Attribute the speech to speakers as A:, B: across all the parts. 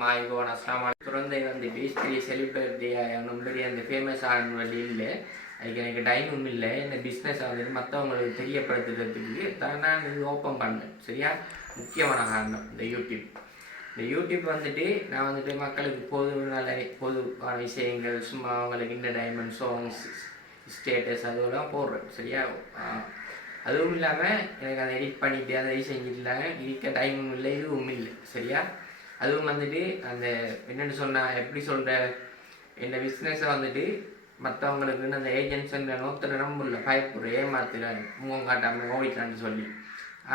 A: வணக்கம் ஆய்கோன் அஸ்லாம் வலைக்கம் குழந்தை வந்து பெரிய செலிபிரிட்டி ஒன்றும் அந்த ஃபேமஸ் ஆகணும் வழி இல்லை. அதுக்கு எனக்கு டைமும் இல்லை. இந்த பிஸ்னஸ் வந்துட்டு மற்றவங்களுக்கு தெரியப்படுத்துறதுக்கு தான் நான் இது ஓப்பன் பண்ணேன். சரியா? முக்கியமான காரணம் இந்த யூடியூப் இந்த யூடியூப் வந்துட்டு நான் வந்துட்டு மக்களுக்கு பொது நல்ல பொதுவான விஷயங்கள் சும்மா அவங்களுக்கு இந்த டைமண்ட் சாங்ஸ் ஸ்டேட்டஸ் அதுவெல்லாம் போடுறேன். சரியா? அதுவும் இல்லாமல் எனக்கு அதை எடிட் பண்ணிட்டு அதை செஞ்சுட்டு செஞ்சுட்டு இருக்க டைமும் இல்லை இதுவும் இல்லை. சரியா? அதுவும் வந்துட்டு அந்த என்னென்னு சொன்ன எப்படி சொல்கிற இந்த பிஸ்னஸை வந்துட்டு மற்றவங்களுக்கு அந்த ஏஜென்ட்ஸுங்கிற நோத்தர நம்புல பயப்படுற ஏமாத்துறாரு முகம் காட்டாமல் ஓடிட்டான்னு சொல்லி.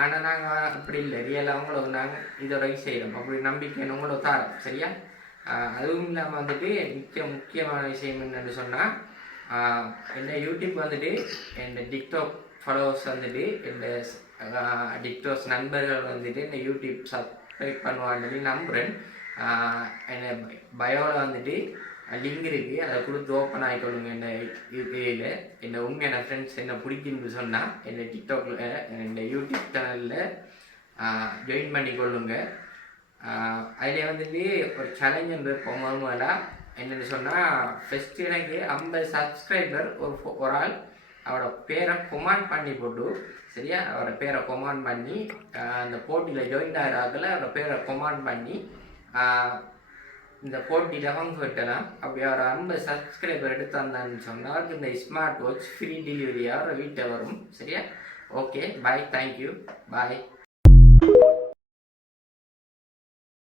A: ஆனால் நாங்கள் அப்படி இல்லை. ரியலாக அவங்கள நாங்கள் இதோட செய்கிறோம் அப்படி நம்பிக்கை உங்களோட தாரோம். சரியா? அதுவும் இல்லாமல் வந்துட்டு முக்கிய முக்கியமான விஷயம் என்னென்னு சொன்னால் இந்த யூடியூப் வந்துட்டு இந்த டிக்டாக் ஃபாலோவர்ஸ் வந்துட்டு இந்த டிக்டாக்ஸ் நண்பர்கள் வந்துட்டு இந்த யூடியூப் சப்ஸ்கிரைப் பண்ணுவான்னு நம்புகிறேன் என்ன பயோவில் வந்துட்டு லிங்க் இருக்குது அதை கொடுத்து ஓப்பன் ஆகிக்கொள்ளுங்க இந்த இதில் உங்கள் என்ன ஃப்ரெண்ட்ஸ் என்ன பிடிக்குன்னு சொன்னால் என்னை டிக்டாக்ல என்னை யூடியூப் சேனலில் ஜாயின் பண்ணிக்கொள்ளுங்க அதில் வந்துட்டு ஒரு சேலஞ்ச் வைப்போம் முதல்ல என்னென்னு சொன்னால் ஃபஸ்ட்டு எனக்கு ஐம்பது சப்ஸ்கிரைபர் ஒரு ஒரு ஆள் அவரோட பேரை கொமாண்ட் பண்ணி போட்டு சரியா? அவரோட பேரை கொமாண்ட் பண்ணி அந்த போட்டியில் ஜாயின் ஆகிறாக்கில் அவரோட பேரை கொமாண்ட் பண்ணி இந்த போட்டியில் பங்கு பெற்றலாம் அப்படி அவர் ஐம்பது சப்ஸ்கிரைபர் எடுத்து வந்தான்னு சொன்னால் இந்த ஸ்மார்ட் வாட்ச் ஃப்ரீ டெலிவரி அவரோட வீட்டை வரும் சரியா? Okay bye thank you bye